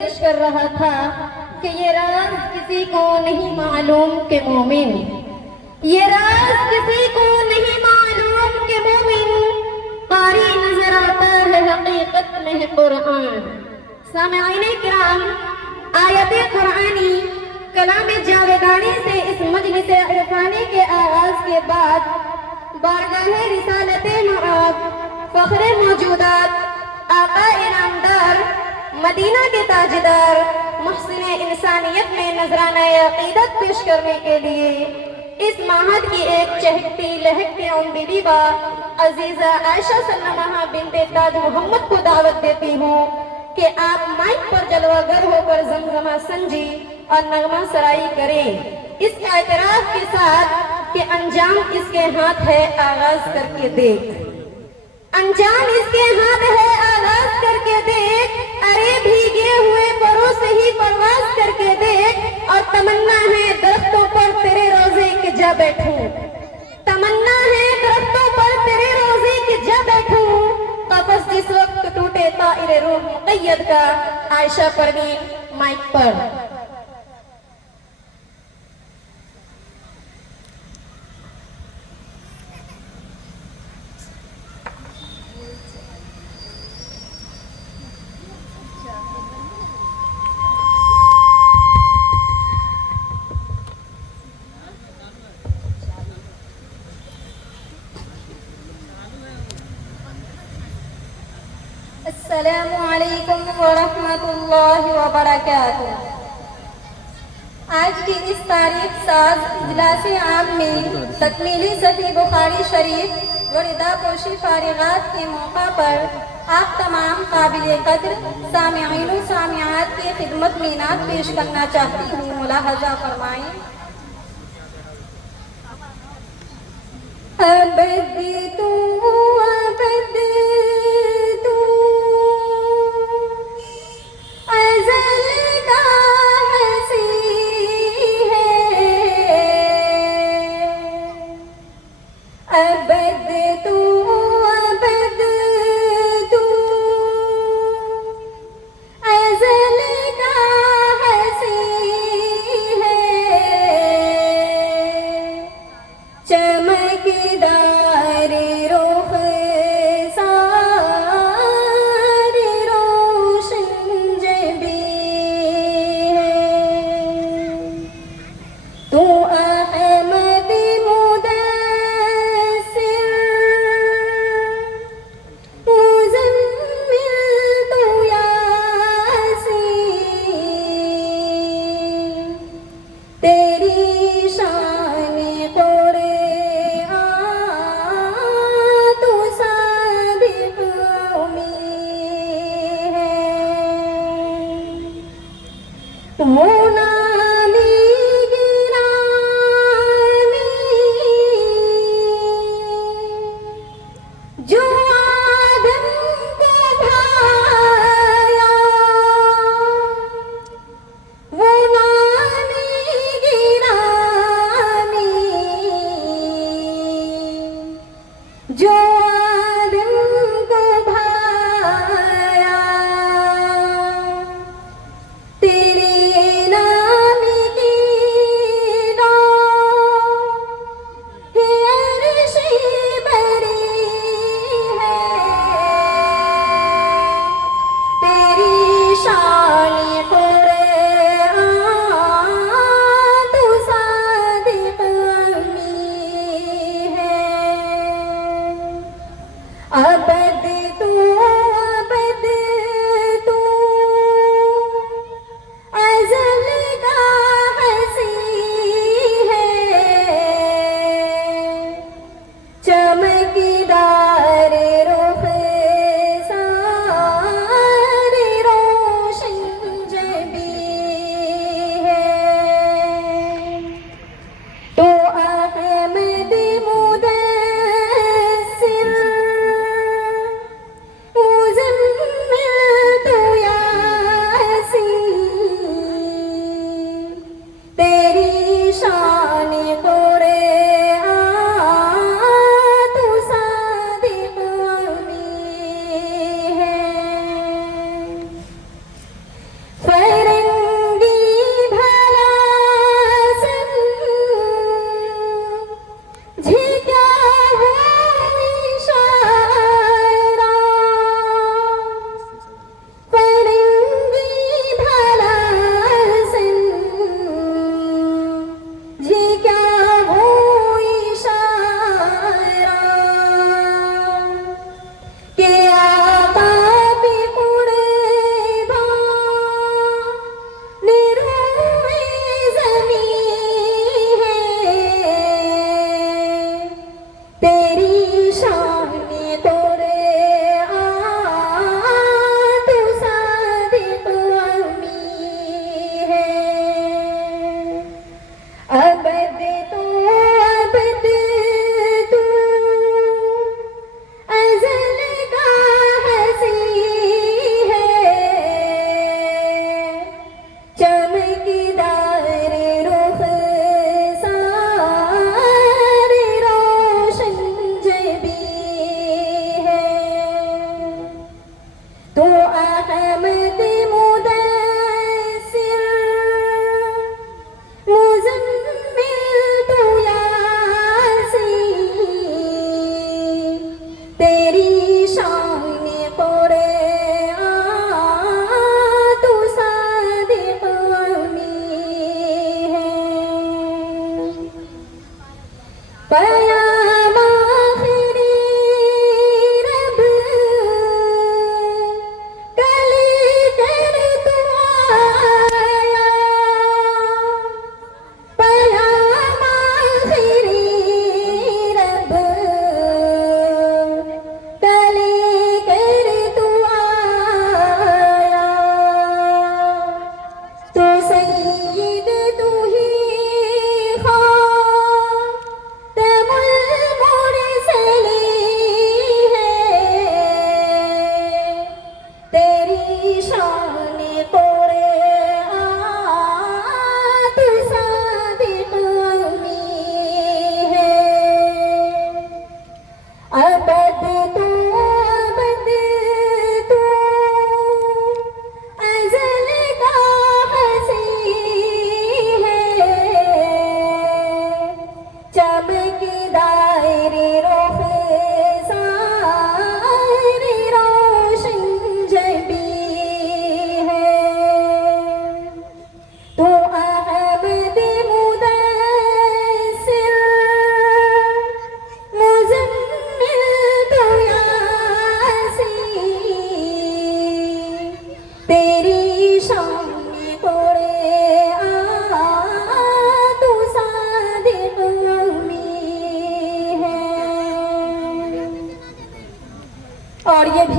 पेश कर रहा था कि ये राज किसी को नहीं मालूम के मोमिन, ये राज किसी को नहीं मालूम के मोमिन, कारी नजर आता है हकीकत में है कुरान। सामईन किराम, आयत कुरानी कलाम जावेदानी से इस मजलिस इरफानी के आगाज के बाद बारगाह रिसालत मआब फख्र मौजूदात आका इनामदार मदीना के ताजदार मुहसिन इंसानियत में नजराना अकीदत पेश करने के लिए इस माहद की एक चहकती लहकती उम्मीदी बा अजीजा आयशा सल्लमा बिनते ताज मोहम्मद को दावत देती हूँ कि आप माइक पर जलवागर होकर जमजमा संजी और नगमा सराई करें, इस एतराफ के साथ कि अंजाम इसके हाथ है आगाज करके देख, अंजाम इसके हाथ है आगाज करके देख, अरे भीगे हुए परों से ही परवाज करके देख। और तमन्ना है दरख्तों पर तेरे रोजे के जा बैठूं, तमन्ना है दरख्तों पर तेरे रोजे के जा बैठूं। कफस जिस वक्त टूटे ताइरे रूह मुक़य्यद का। आयशा परवीन माइक पर। अस्सलामु अलैकुम व रहमतुल्लाहि व बरकातुहू। आज की इस तारीख साज इजलास आम में तकमीली सही बुखारी शरीफ व रिदापोशी फारिगात के मौका पर आप तमाम काबिल कद्र सामिईन व सामियात की खिदमत में नात पेश करना चाहती हूँ। मुलाहजा फरमाएं। अबद तू अबद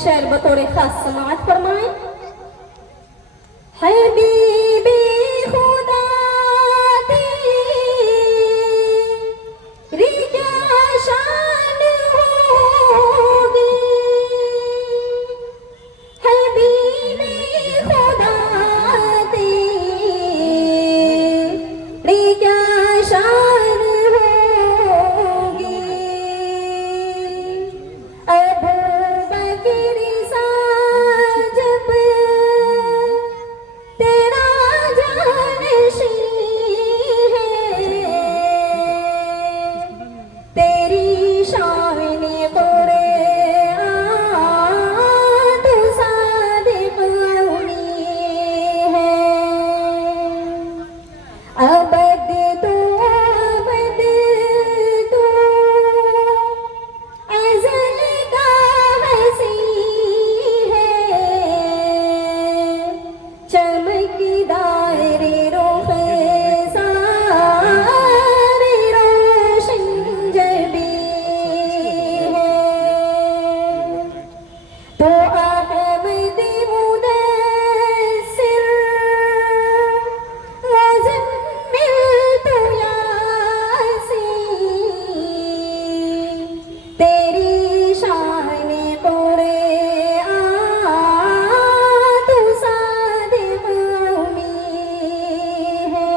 शेर बतौर खास समाअत फरमाएं। हबीबी खुदा तेरी क्या शान होगी, हबीबी खुदा तेरी क्या शान होगी। अबू बकर सा जब तेरा जानशी है, तेरी शान कुरआन तू सादिक अमी है। अबद तू अज़ल का मसीह है, चमकदार रुख़सार रोशन जबी है। तो अहमद मुदस्सिर मुज़म्मिल तो यासीन, तेरी शान कुरआन तू सादिक अमी है।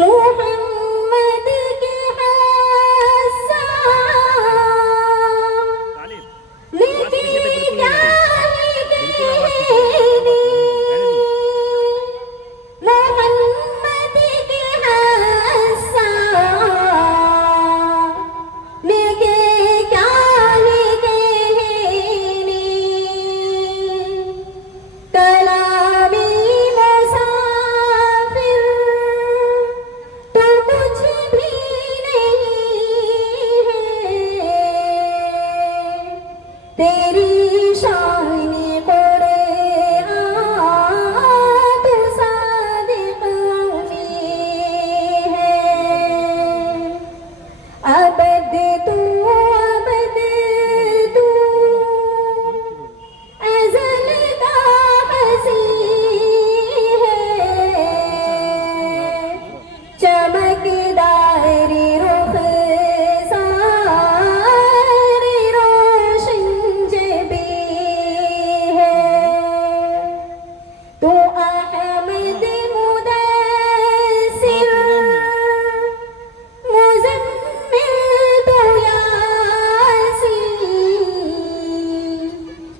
मुहम्मद के हस्सान लेके क्या ही कहनी, मोहम्मद के हस्सान लेके क्या ही कहनी। कलामी मुसाफिर तो कुछ भी नहीं है, तेरी शान कुरआन तू सादिक अमी है। अबद तू अज़ल का मसीह है, चमकदार रुख़सार रोशन जबी है। तो अहमद मुदस्सिर मुज़म्मिल तो यासीन,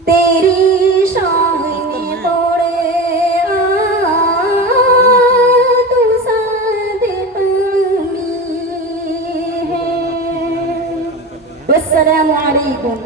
तेरी शान कुरआन तू सादिक अमी है। वस्सलामु अलैकुम।